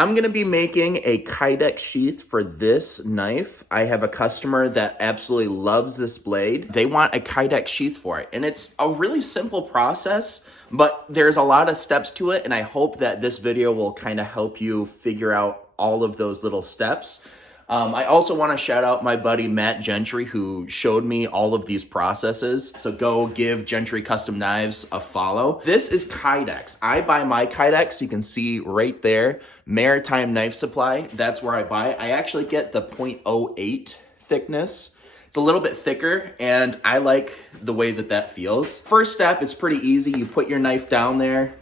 I'm gonna be making a Kydex sheath for this knife. I have a customer that absolutely loves this blade. They want a Kydex sheath for it, and it's a really simple process, but there's a lot of steps to it, and I hope that this video will kind of help you figure out all of those little steps. I also want to shout out my buddy Matt Gentry, who showed me all of these processes. So go give Gentry Custom Knives a follow. This is Kydex. I buy my Kydex, you can see right there, Maritime Knife Supply. That's where I buy it. I actually get the 0.08 thickness. It's a little bit thicker, and I like the way that that feels. First step, it's pretty easy. You put your knife down there,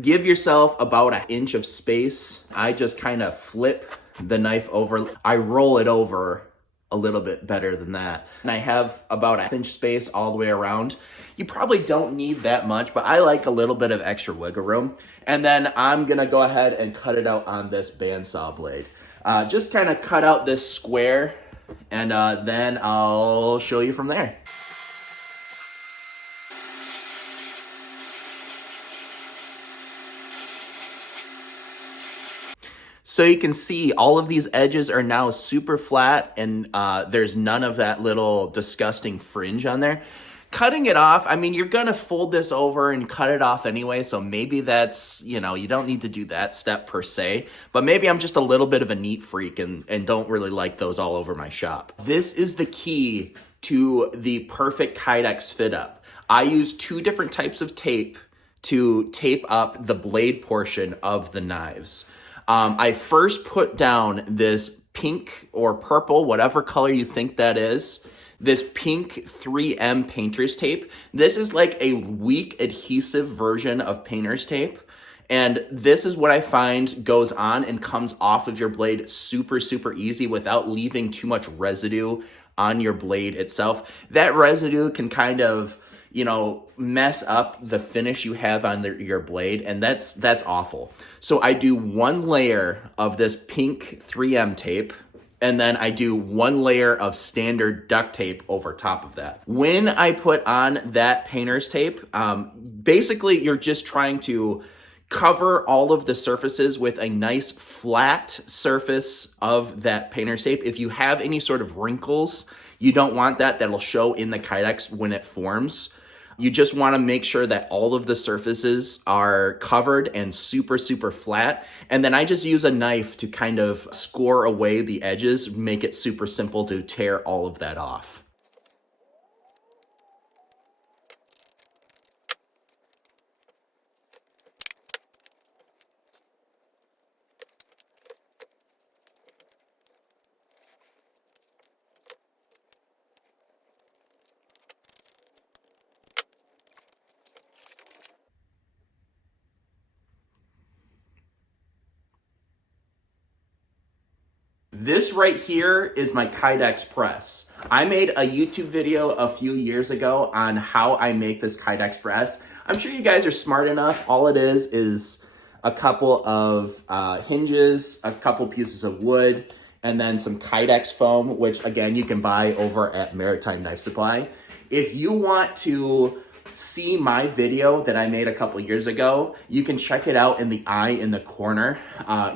give yourself about an inch of space. I just kind of flip the knife over. I roll it over a little bit better than that. And I have about an inch space all the way around. You probably don't need that much, but I like a little bit of extra wiggle room. And then I'm gonna go ahead and cut it out on this bandsaw blade. Just kind of cut out this square, and then I'll show you from there. So you can see all of these edges are now super flat, and there's none of that little disgusting fringe on there. Cutting it off, I mean, you're gonna fold this over and cut it off anyway, so maybe that's, you know, you don't need to do that step per se, but maybe I'm just a little bit of a neat freak and don't really like those all over my shop. This is the key to the perfect Kydex fit up. I use 2 different types of tape to tape up the blade portion of the knives. I first put down this pink or purple, whatever color you think that is, this pink 3M painter's tape. This is like a weak adhesive version of painter's tape. And this is what I find goes on and comes off of your blade super, super easy without leaving too much residue on your blade itself. That residue can kind of, you know, mess up the finish you have on your blade, and that's awful. So I do 1 layer of this pink 3M tape, and then I do 1 layer of standard duct tape over top of that. When I put on that painter's tape, basically you're just trying to cover all of the surfaces with a nice flat surface of that painter's tape. If you have any sort of wrinkles, you don't want that. That'll show in the Kydex when it forms. You just want to make sure that all of the surfaces are covered and super, super flat. And then I just use a knife to kind of score away the edges, make it super simple to tear all of that off. This right here is my Kydex press. I made a YouTube video a few years ago on how I make this Kydex press. I'm sure you guys are smart enough. All it is a couple of hinges, a couple pieces of wood, and then some Kydex foam, which again, you can buy over at Maritime Knife Supply. If you want to see my video that I made a couple years ago, you can check it out in the eye in the corner.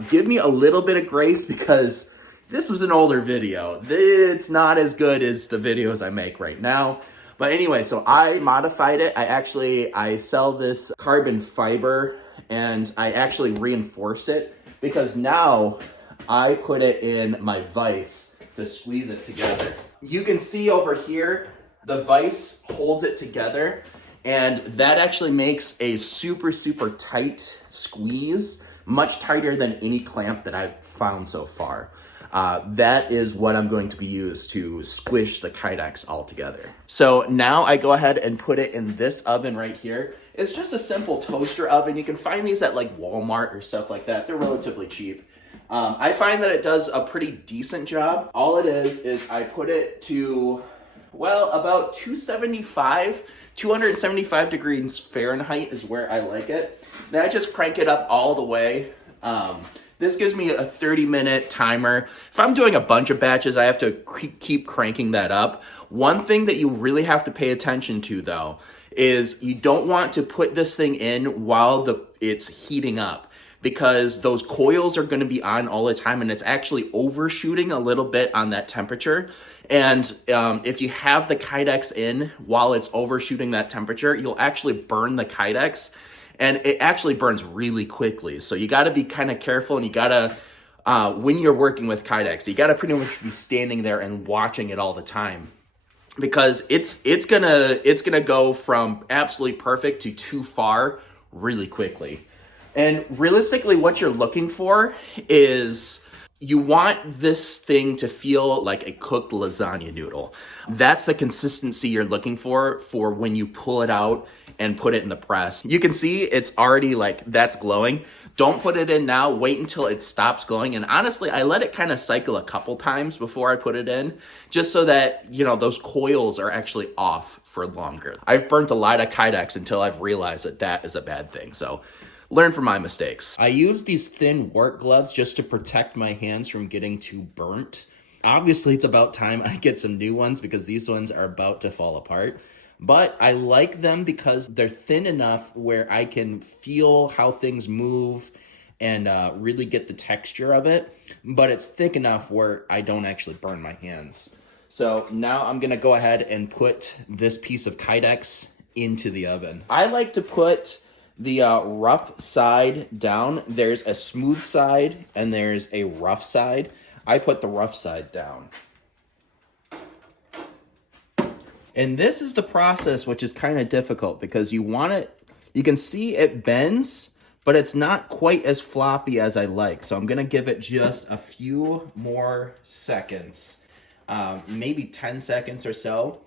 Give me a little bit of grace because this was an older video. It's not as good as the videos I make right now. But anyway, so I modified it. I sell this carbon fiber, and I actually reinforce it because now I put it in my vise to squeeze it together. You can see over here, the vise holds it together, and that actually makes a super, super tight squeeze, much tighter than any clamp that I've found so far. That is what I'm going to be used to squish the Kydex all together. So now I go ahead and put it in this oven right here. It's just a simple toaster oven. You can find these at like Walmart or stuff like that. They're relatively cheap. I find that it does a pretty decent job. All it is I put it to, well, about 275 degrees Fahrenheit is where I like it. Then I just crank it up all the way. This gives me a 30-minute timer. If I'm doing a bunch of batches, I have to keep cranking that up. One thing that you really have to pay attention to, though, is you don't want to put this thing in while it's heating up. because those coils are going to be on all the time, and it's actually overshooting a little bit on that temperature. And if you have the Kydex in while it's overshooting that temperature, you'll actually burn the Kydex, and it actually burns really quickly. So you got to be kind of careful, and you got to, when you're working with Kydex, you got to pretty much be standing there and watching it all the time, because it's gonna go from absolutely perfect to too far really quickly. And realistically, what you're looking for is, you want this thing to feel like a cooked lasagna noodle. That's the consistency you're looking for when you pull it out and put it in the press. You can see it's already like, that's glowing. Don't put it in now, wait until it stops glowing. And honestly, I let it kind of cycle a couple times before I put it in, just so that, you know, those coils are actually off for longer. I've burnt a lot of Kydex until I've realized that that is a bad thing. So learn from my mistakes. I use these thin work gloves just to protect my hands from getting too burnt. Obviously, it's about time I get some new ones because these ones are about to fall apart. But I like them because they're thin enough where I can feel how things move and really get the texture of it. But it's thick enough where I don't actually burn my hands. So now I'm gonna go ahead and put this piece of Kydex into the oven. I like to put the rough side down. There's a smooth side and there's a rough side. I put the rough side down. And this is the process, which is kind of difficult because you want it, you can see it bends, but it's not quite as floppy as I like. So I'm gonna give it just a few more seconds, maybe 10 seconds or so.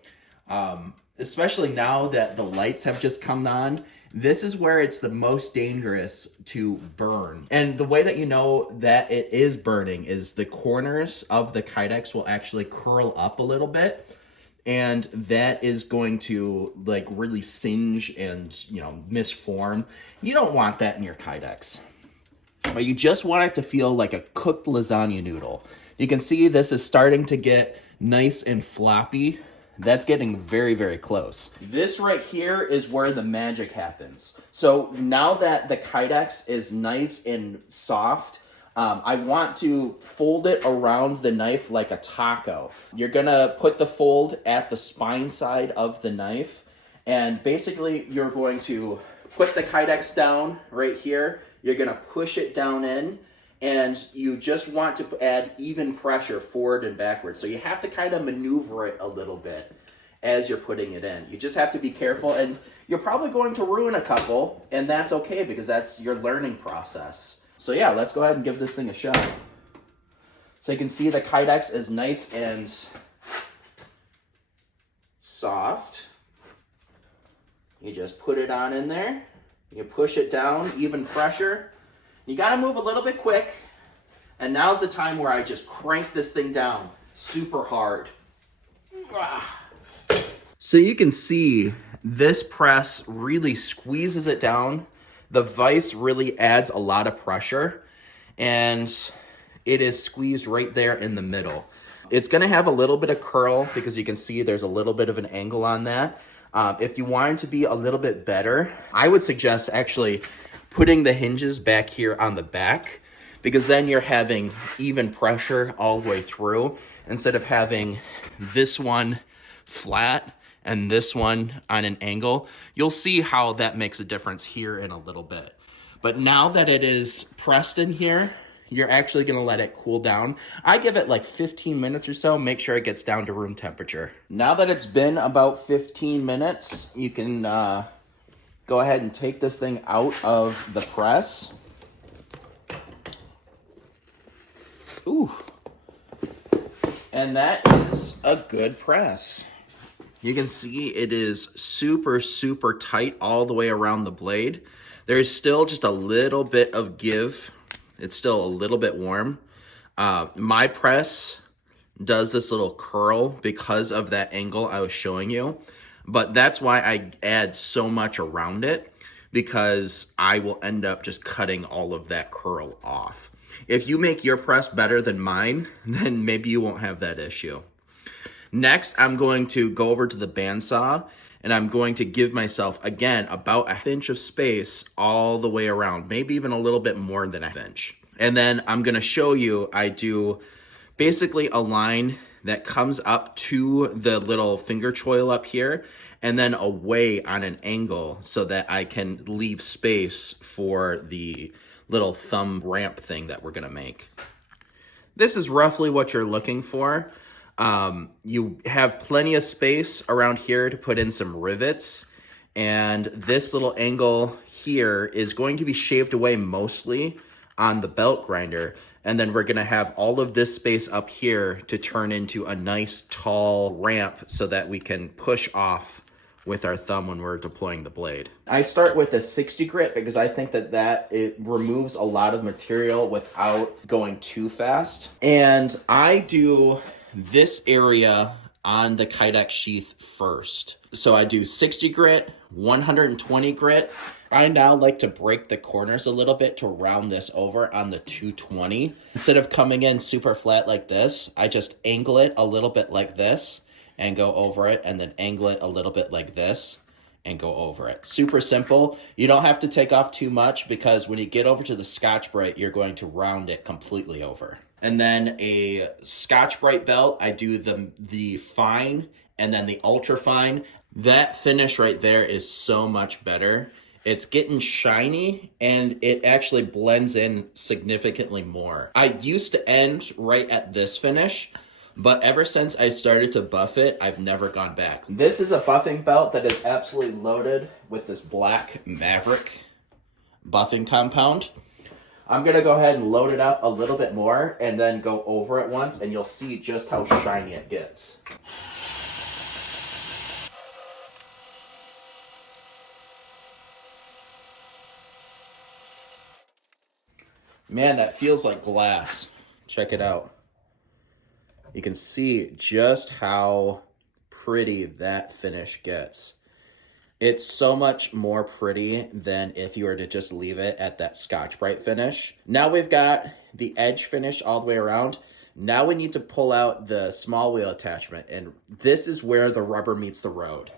Especially now that the lights have just come on, this is where it's the most dangerous to burn. And the way that you know that it is burning is the corners of the Kydex will actually curl up a little bit. And that is going to like really singe and, you know, misform. You don't want that in your Kydex. But you just want it to feel like a cooked lasagna noodle. You can see this is starting to get nice and floppy. That's getting very, very close. This right here is where the magic happens. So now that the Kydex is nice and soft, I want to fold it around the knife like a taco. You're gonna put the fold at the spine side of the knife, and basically you're going to put the Kydex down right here. You're gonna push it down in, and you just want to add even pressure forward and backwards. So you have to kind of maneuver it a little bit as you're putting it in. You just have to be careful, and you're probably going to ruin a couple, and that's okay because that's your learning process. So yeah, let's go ahead and give this thing a shot. So you can see the Kydex is nice and soft. You just put it on in there. You push it down, even pressure. You gotta move a little bit quick. And now's the time where I just crank this thing down super hard. So you can see this press really squeezes it down. The vise really adds a lot of pressure, and it is squeezed right there in the middle. It's gonna have a little bit of curl because you can see there's a little bit of an angle on that. If you want it to be a little bit better, I would suggest actually putting the hinges back here on the back, because then you're having even pressure all the way through instead of having this one flat and this one on an angle. You'll see how that makes a difference here in a little bit. But now that it is pressed in here, you're actually gonna let it cool down. I give it like 15 minutes or so, make sure it gets down to room temperature. Now that it's been about 15 minutes, you can go ahead and take this thing out of the press. Ooh. And that is a good press. You can see it is super, super tight all the way around the blade. There's still just a little bit of give. It's still a little bit warm. My press does this little curl because of that angle I was showing you. But that's why I add so much around it, because I will end up just cutting all of that curl off. If you make your press better than mine, then maybe you won't have that issue. Next, I'm going to go over to the bandsaw, and I'm going to give myself, again, about a inch of space all the way around, maybe even a little bit more than an inch. And then I'm gonna show you, I do basically a line that comes up to the little finger choil up here, and then away on an angle so that I can leave space for the little thumb ramp thing that we're gonna make. This is roughly what you're looking for. You have plenty of space around here to put in some rivets, and this little angle here is going to be shaved away mostly on the belt grinder, and then we're gonna have all of this space up here to turn into a nice tall ramp so that we can push off with our thumb when we're deploying the blade. I start with a 60 grit because I think that it removes a lot of material without going too fast. And I do this area on the Kydex sheath first. So I do 60 grit, 120 grit. I now like to break the corners a little bit to round this over on the 220. Instead of coming in super flat like this, I just angle it a little bit like this and go over it, and then angle it a little bit like this and go over it. Super simple. You don't have to take off too much because when you get over to the Scotch-Brite, you're going to round it completely over. And then a Scotch-Brite belt, I do the fine and then the ultra fine. That finish right there is so much better. It's getting shiny and it actually blends in significantly more. I used to end right at this finish, but ever since I started to buff it, I've never gone back. This is a buffing belt that is absolutely loaded with this black Maverick buffing compound. I'm gonna go ahead and load it up a little bit more and then go over it once, and you'll see just how shiny it gets. Man, that feels like glass. Check it out. You can see just how pretty that finish gets. It's so much more pretty than if you were to just leave it at that Scotch-Brite finish. Now we've got the edge finish all the way around. Now we need to pull out the small wheel attachment, and this is where the rubber meets the road.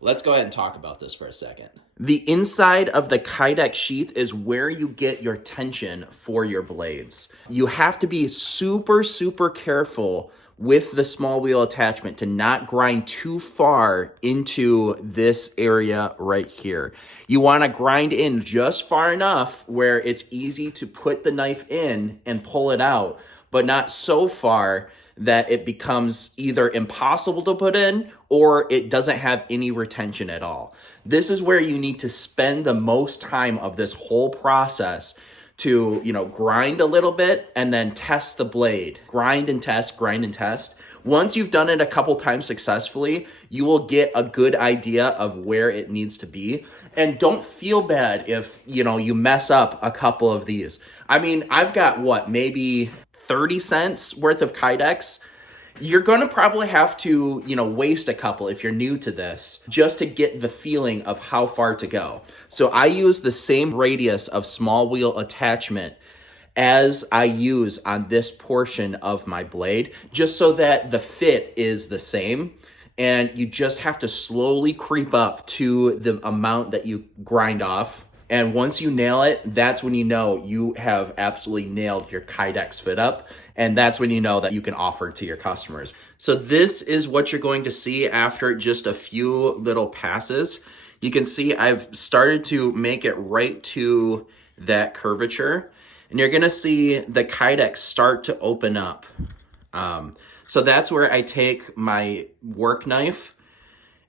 Let's go ahead and talk about this for a second. The inside of the Kydex sheath is where you get your tension for your blades. You have to be super, super careful with the small wheel attachment to not grind too far into this area right here. You want to grind in just far enough where it's easy to put the knife in and pull it out, but not so far that it becomes either impossible to put in or it doesn't have any retention at all. This is where you need to spend the most time of this whole process to, grind a little bit and then test the blade. Grind and test, grind and test. Once you've done it a couple times successfully, you will get a good idea of where it needs to be. And don't feel bad if, you mess up a couple of these. I mean, I've got maybe 30 cents worth of Kydex. You're going to probably have to, waste a couple if you're new to this just to get the feeling of how far to go. So I use the same radius of small wheel attachment as I use on this portion of my blade, just so that the fit is the same. And you just have to slowly creep up to the amount that you grind off. And once you nail it, that's when you know you have absolutely nailed your Kydex fit up. And that's when you know that you can offer it to your customers. So this is what you're going to see after just a few little passes. You can see I've started to make it right to that curvature. And you're gonna see the Kydex start to open up. So that's where I take my work knife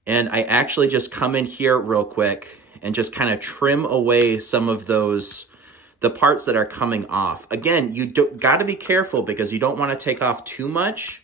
and I actually just come in here real quick and just kind of trim away some of the parts that are coming off. Again, you got to be careful because you don't want to take off too much.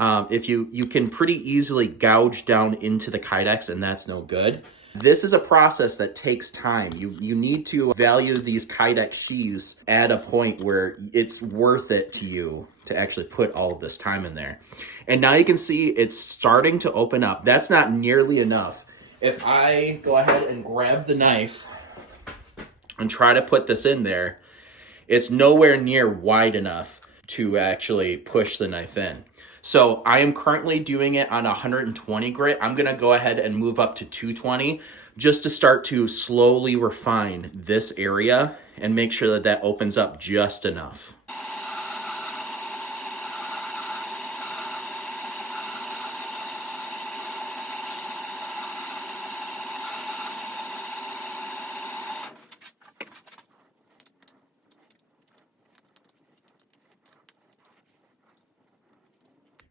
If you can pretty easily gouge down into the Kydex, and that's no good. This is a process that takes time. You need to value these Kydex sheaths at a point where it's worth it to you to actually put all of this time in there. And now you can see it's starting to open up. That's not nearly enough. If I go ahead and grab the knife and try to put this in there, it's nowhere near wide enough to actually push the knife in. So I am currently doing it on 120 grit. I'm gonna go ahead and move up to 220 just to start to slowly refine this area and make sure that that opens up just enough.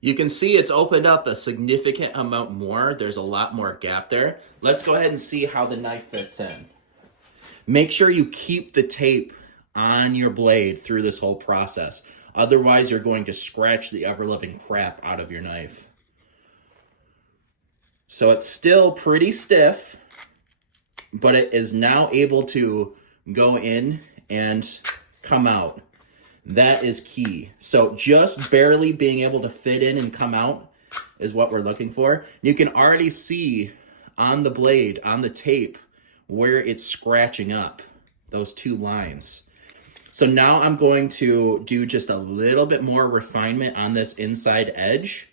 You can see it's opened up a significant amount more. There's a lot more gap there. Let's go ahead and see how the knife fits in. Make sure you keep the tape on your blade through this whole process. Otherwise, you're going to scratch the ever-loving crap out of your knife. So it's still pretty stiff, but it is now able to go in and come out. That is key. So just barely being able to fit in and come out is what we're looking for. You can already see on the blade, on the tape, where it's scratching up, those two lines. So now I'm going to do just a little bit more refinement on this inside edge.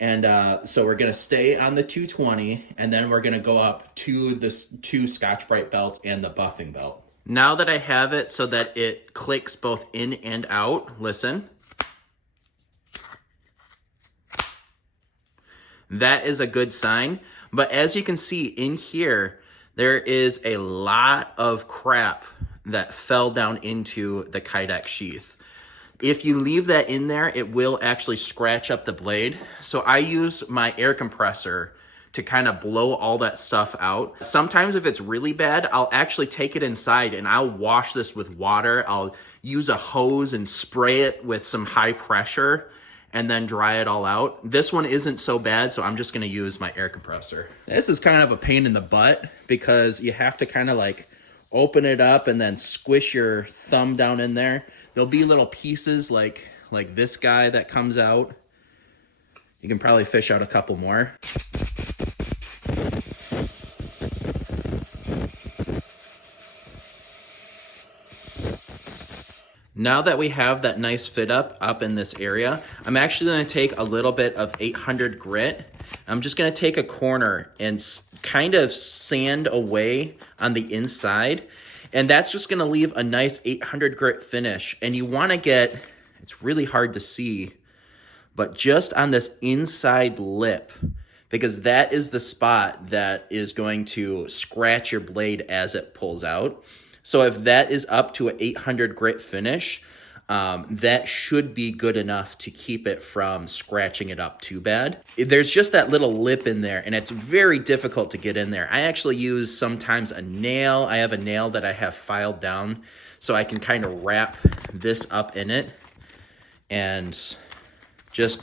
And so we're gonna stay on the 220, and then we're gonna go up to the two Scotch-Brite belts and the buffing belt. Now that I have it so that it clicks both in and out, listen. That is a good sign. But as you can see in here, there is a lot of crap that fell down into the Kydex sheath. If you leave that in there, it will actually scratch up the blade. So I use my air compressor to kind of blow all that stuff out. Sometimes if it's really bad, I'll actually take it inside and I'll wash this with water. I'll use a hose and spray it with some high pressure and then dry it all out. This one isn't so bad, so I'm just gonna use my air compressor. This is kind of a pain in the butt because you have to kind of like open it up and then squish your thumb down in there. There'll be little pieces like this guy that comes out. You can probably fish out a couple more. Now that we have that nice fit up in this area, I'm actually gonna take a little bit of 800 grit. I'm just gonna take a corner and kind of sand away on the inside. And that's just gonna leave a nice 800 grit finish. And you wanna get, it's really hard to see, but just on this inside lip, because that is the spot that is going to scratch your blade as it pulls out. So if that is up to an 800 grit finish, that should be good enough to keep it from scratching it up too bad. There's just that little lip in there, and it's very difficult to get in there. I actually use sometimes a nail. I have a nail that I have filed down so I can kind of wrap this up in it and just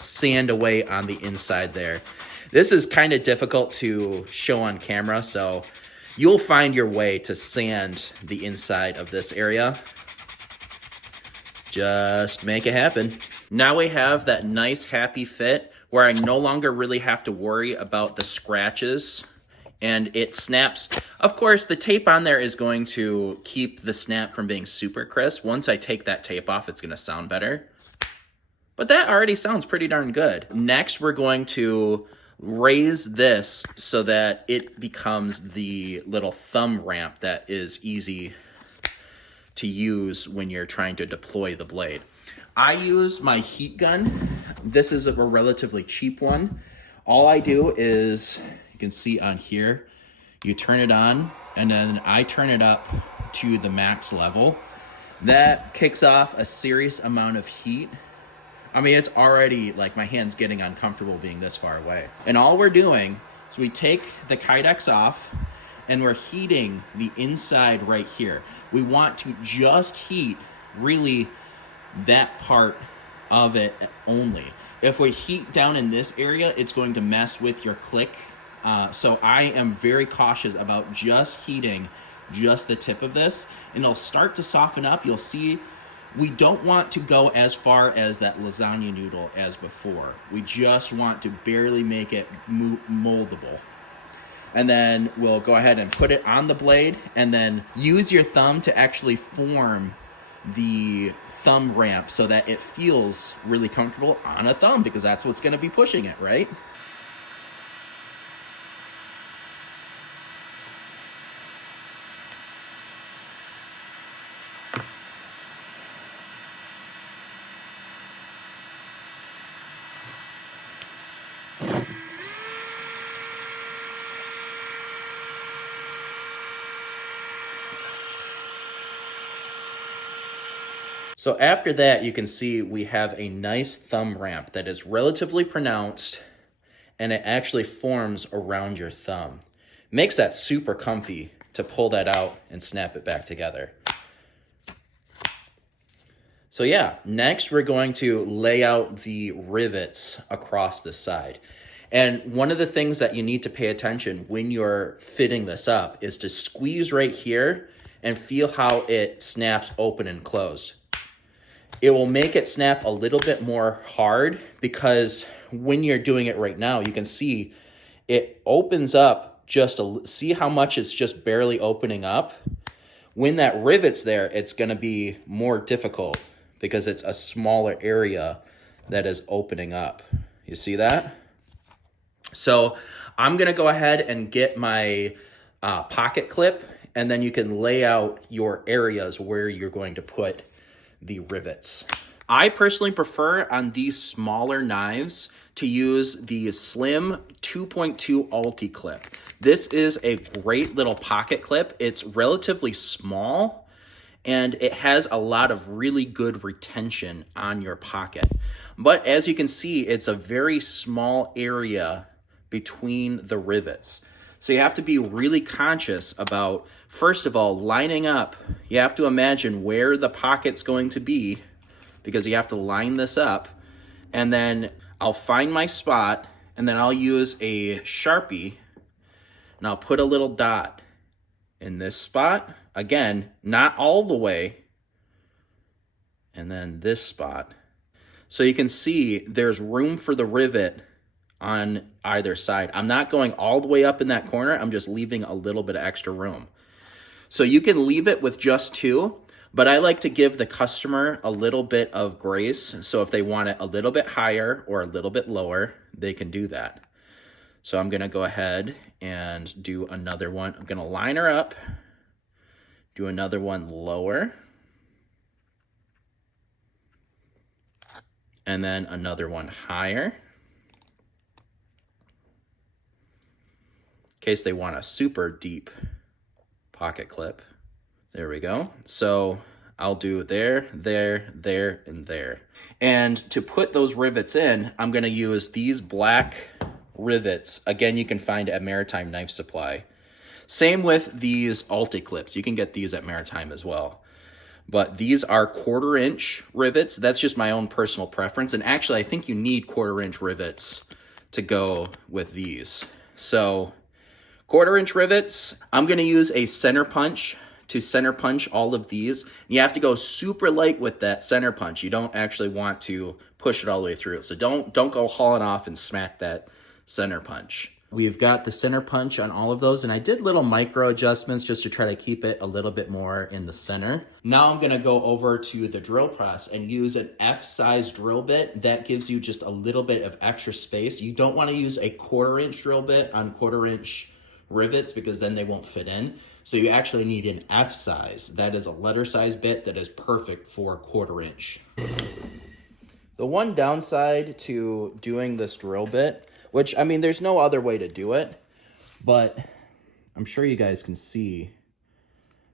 sand away on the inside there. This is kind of difficult to show on camera, so you'll find your way to sand the inside of this area. Just make it happen. Now we have that nice happy fit where I no longer really have to worry about the scratches and it snaps. Of course, the tape on there is going to keep the snap from being super crisp. Once I take that tape off, it's gonna sound better. But that already sounds pretty darn good. Next, we're going to raise this so that it becomes the little thumb ramp that is easy to use when you're trying to deploy the blade. I use my heat gun. This is a relatively cheap one. All I do is, you can see on here, you turn it on and then I turn it up to the max level. That kicks off a serious amount of heat. I mean, it's already like my hand's getting uncomfortable being this far away. And all we're doing is we take the Kydex off and we're heating the inside right here. We want to just heat really that part of it only. If we heat down in this area, it's going to mess with your click. So I am very cautious about just heating just the tip of this, and it'll start to soften up. You'll see we don't want to go as far as that lasagna noodle as before. We just want to barely make it moldable. And then we'll go ahead and put it on the blade and then use your thumb to actually form the thumb ramp so that it feels really comfortable on a thumb, because that's what's going to be pushing it, right? So after that, you can see we have a nice thumb ramp that is relatively pronounced, and it actually forms around your thumb. Makes that super comfy to pull that out and snap it back together. So yeah, next we're going to lay out the rivets across the side. And one of the things that you need to pay attention when you're fitting this up is to squeeze right here and feel how it snaps open and close. It will make it snap a little bit more hard, because when you're doing it right now, you can see it opens up see how much it's just barely opening up. When that rivet's there, it's going to be more difficult because it's a smaller area that is opening up. You see that? So I'm going to go ahead and get my pocket clip, and then you can lay out your areas where you're going to put the rivets. I personally prefer on these smaller knives to use the slim 2.2 Alti clip. This is a great little pocket clip. It's relatively small, and it has a lot of really good retention on your pocket. But as you can see, it's a very small area between the rivets. So you have to be really conscious about, first of all, lining up. You have to imagine where the pocket's going to be, because you have to line this up. And then I'll find my spot, and then I'll use a Sharpie, and I'll put a little dot in this spot. Again, not all the way. And then this spot. So you can see there's room for the rivet on either side. I'm not going all the way up in that corner. I'm just leaving a little bit of extra room. So you can leave it with just two, but I like to give the customer a little bit of grace. So if they want it a little bit higher or a little bit lower, they can do that. So I'm going to go ahead and do another one. I'm going to line her up, do another one lower, and then another one higher, in case they want a super deep pocket clip. There we go. So I'll do there, there, there, and there. And to put those rivets in, I'm going to use these black rivets. Again, you can find at Maritime Knife Supply. Same with these Alti clips. You can get these at Maritime as well. But these are 1/4 inch rivets. That's just my own personal preference. And actually, I think you need 1/4 inch rivets to go with these. So 1/4 inch rivets. I'm going to use a center punch to center punch all of these. You have to go super light with that center punch. You don't actually want to push it all the way through. So don't go hauling off and smack that center punch. We've got the center punch on all of those, and I did little micro adjustments just to try to keep it a little bit more in the center. Now I'm going to go over to the drill press and use an F-size drill bit. That gives you just a little bit of extra space. You don't want to use a 1/4 inch drill bit on 1/4 inch rivets, because then they won't fit in. So you actually need an F size. That is a letter size bit that is perfect for 1/4 inch. The one downside to doing this drill bit, which, I mean, there's no other way to do it, but I'm sure you guys can see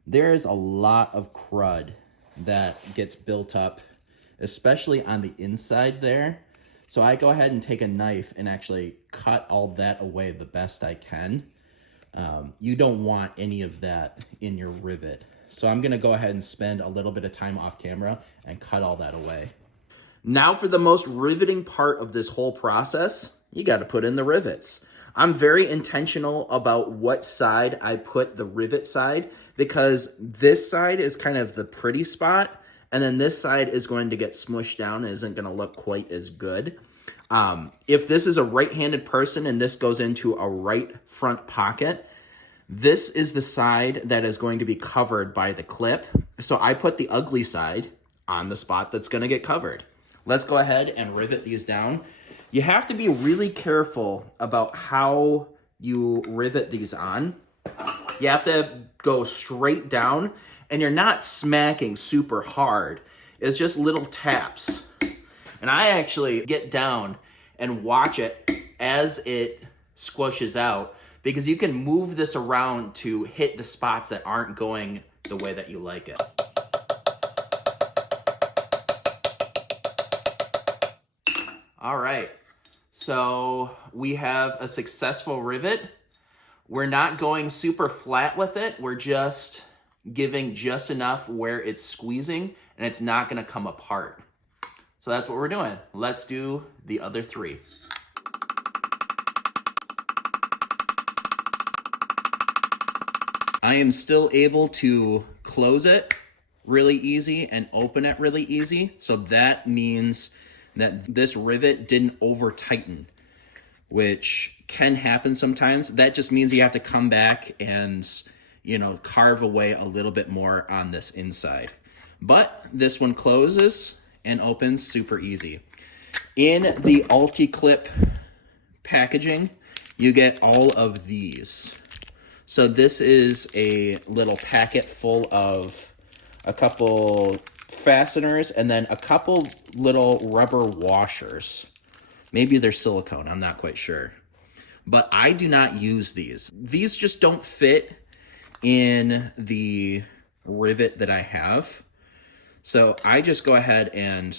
there's a lot of crud that gets built up, especially on the inside there. So I go ahead and take a knife and actually cut all that away the best I can. You don't want any of that in your rivet. So I'm gonna go ahead and spend a little bit of time off camera and cut all that away. Now for the most riveting part of this whole process, you gotta put in the rivets. I'm very intentional about what side I put the rivet side, because this side is kind of the pretty spot, and then this side is going to get smushed down and isn't gonna look quite as good. If this is a right-handed person and this goes into a right front pocket, This is the side that is going to be covered by the clip. So I put the ugly side on the spot that's gonna get covered. Let's go ahead and rivet these down. You have to be really careful about how you rivet these on. You have to go straight down, and you're not smacking super hard. It's just little taps. And I actually get down and watch it as it squishes out, because you can move this around to hit the spots that aren't going the way that you like it. All right, so we have a successful rivet. We're not going super flat with it. We're just giving just enough where it's squeezing and it's not gonna come apart. So that's what we're doing. Let's do the other three. I am still able to close it really easy and open it really easy. So that means that this rivet didn't over tighten, which can happen sometimes. That just means you have to come back and, you know, carve away a little bit more on this inside. But this one closes and opens super easy. In the Ulti-Clip packaging, you get all of these. So this is a little packet full of a couple fasteners and then a couple little rubber washers. Maybe they're silicone, I'm not quite sure. But I do not use these. These just don't fit in the rivet that I have. So I just go ahead and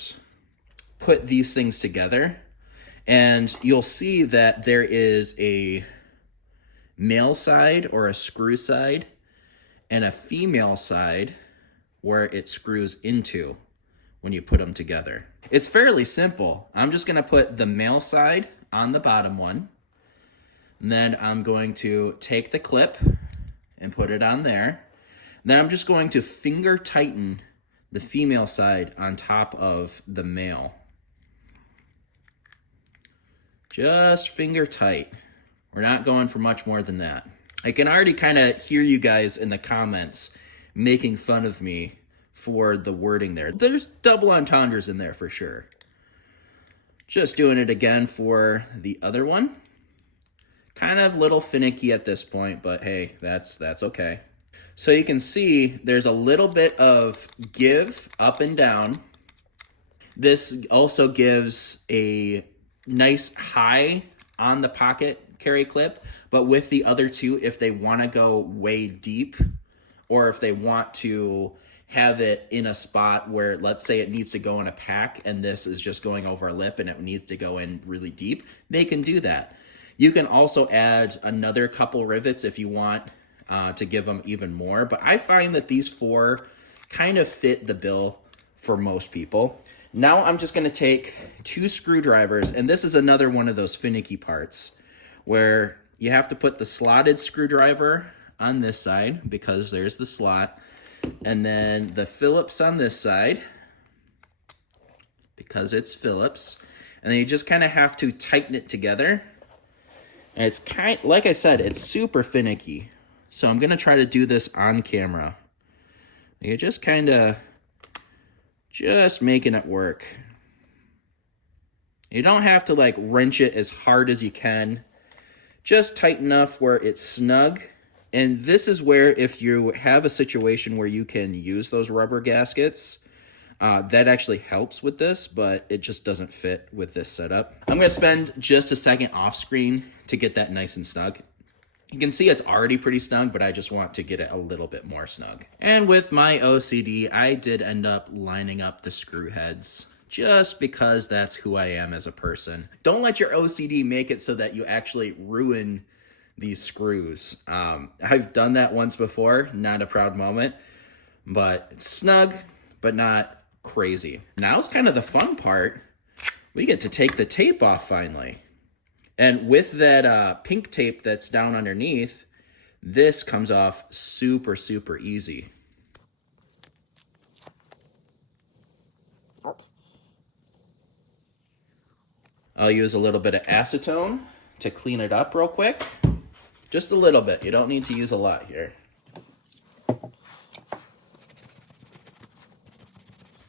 put these things together, and you'll see that there is a male side or a screw side and a female side where it screws into when you put them together. It's fairly simple. I'm just gonna put the male side on the bottom one, and then I'm going to take the clip and put it on there. Then I'm just going to finger tighten the female side on top of the male. Just finger tight. We're not going for much more than that. I can already kind of hear you guys in the comments making fun of me for the wording there. There's double entendres in there for sure. Just doing it again for the other one. Kind of a little finicky at this point, but hey, that's okay. So you can see there's a little bit of give up and down. This also gives a nice high on the pocket carry clip, but with the other two, if they want to go way deep, or if they want to have it in a spot where, let's say it needs to go in a pack and this is just going over a lip and it needs to go in really deep, they can do that. You can also add another couple rivets if you want to give them even more, but I find that these four kind of fit the bill for most people. Now I'm just going to take two screwdrivers, and this is another one of those finicky parts where you have to put the slotted screwdriver on this side because there's the slot, and then the Phillips on this side because it's Phillips, and then you just kind of have to tighten it together. And it's like I said, it's super finicky. So I'm going to try to do this on camera. You're just kind of just making it work. You don't have to like wrench it as hard as you can. Just tight enough where it's snug. And this is where, if you have a situation where you can use those rubber gaskets, that actually helps with this, but it just doesn't fit with this setup. I'm going to spend just a second off screen to get that nice and snug. You can see it's already pretty snug, but I just want to get it a little bit more snug. And with my OCD, I did end up lining up the screw heads just because that's who I am as a person. Don't let your OCD make it so that you actually ruin these screws. I've done that once before, not a proud moment, but it's snug, but not crazy. Now's kind of the fun part. We get to take the tape off finally. And with that pink tape that's down underneath, this comes off super, super easy. I'll use a little bit of acetone to clean it up real quick. Just a little bit. You don't need to use a lot here.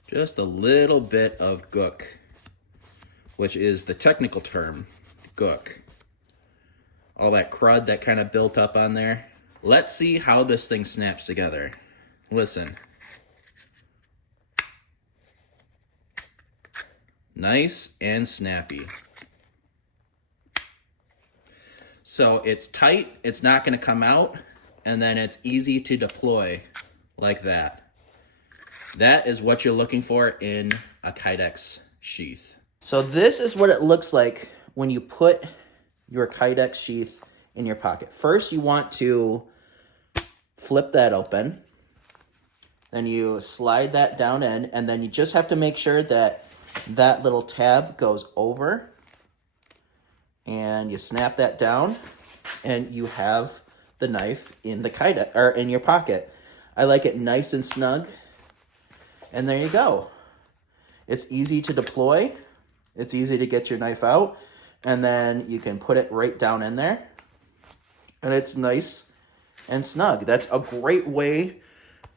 Just a little bit of gook, which is the technical term, gook. All that crud that kind of built up on there. Let's see how this thing snaps together. Listen. Nice and snappy. So it's tight, it's not gonna come out, and then it's easy to deploy like that. That is what you're looking for in a Kydex sheath. So this is what it looks like when you put your Kydex sheath in your pocket. First, you want to flip that open. Then you slide that down in, and then you just have to make sure that that little tab goes over. And you snap that down, and you have the knife in the Kydex, or in your pocket. I like it nice and snug. And there you go. It's easy to deploy. It's easy to get your knife out. And then you can put it right down in there. And it's nice and snug. That's a great way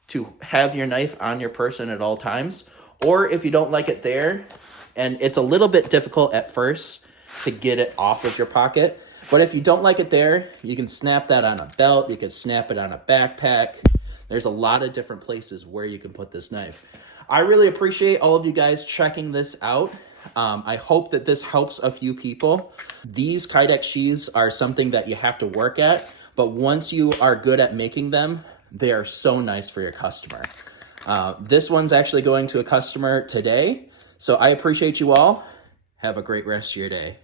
to have your knife on your person at all times. Or if you don't like it there, and it's a little bit difficult at first to get it off of your pocket. But if you don't like it there, you can snap that on a belt. You can snap it on a backpack. There's a lot of different places where you can put this knife. I really appreciate all of you guys checking this out. I hope that this helps a few people. These Kydex sheaths are something that you have to work at, but once you are good at making them, they are so nice for your customer. This one's actually going to a customer today, so I appreciate you all. Have a great rest of your day.